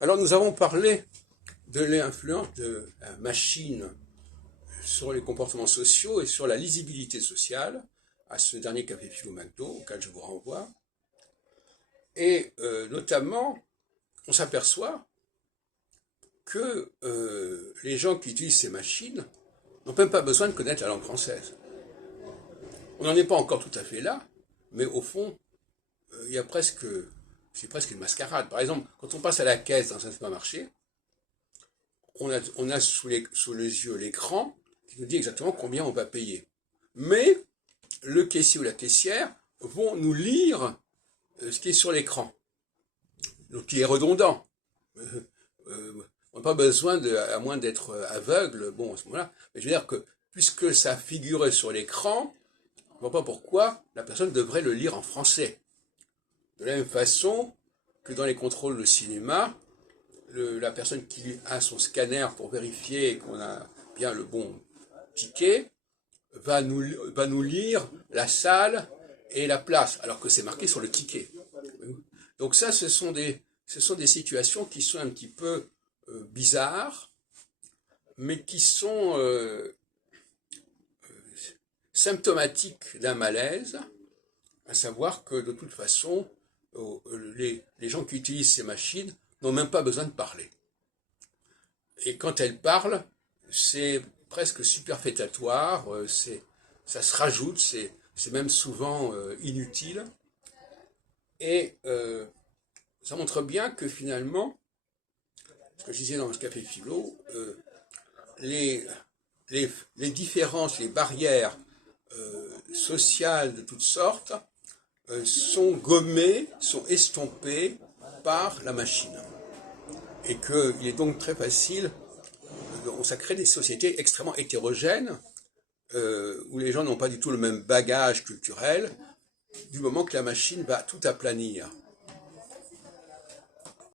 Alors nous avons parlé de l'influence de la machine sur les comportements sociaux et sur la lisibilité sociale, à ce dernier café philo McDo auquel je vous renvoie. Et notamment, on s'aperçoit que les gens qui utilisent ces machines n'ont même pas besoin de connaître la langue française. On n'en est pas encore tout à fait là, mais au fond, il y a presque, c'est presque une mascarade. Par exemple, quand on passe à la caisse dans un supermarché, on a sous les yeux l'écran qui nous dit exactement combien on va payer. Mais le caissier ou la caissière vont nous lire ce qui est sur l'écran, donc qui est redondant. On n'a pas besoin, à moins d'être aveugle, bon, à ce moment-là, mais je veux dire que puisque ça figurait sur l'écran, je ne vois pas pourquoi la personne devrait le lire en français. De la même façon que dans les contrôles de cinéma, la personne qui a son scanner pour vérifier qu'on a bien le bon ticket va nous lire la salle et la place, alors que c'est marqué sur le ticket. Donc ça, ce sont des situations qui sont un petit peu bizarres, mais qui sont symptomatiques d'un malaise, à savoir que de toute façon, les gens qui utilisent ces machines n'ont même pas besoin de parler. Et quand elles parlent, c'est presque superfétatoire, ça se rajoute, c'est même souvent inutile. Et ça montre bien que finalement, ce que je disais dans ce café philo, les, les différences, les barrières sociales de toutes sortes sont gommées, sont estompées par la machine. Et qu'il est donc très facile, ça crée des sociétés extrêmement hétérogènes, où les gens n'ont pas du tout le même bagage culturel, du moment que la machine va tout aplanir.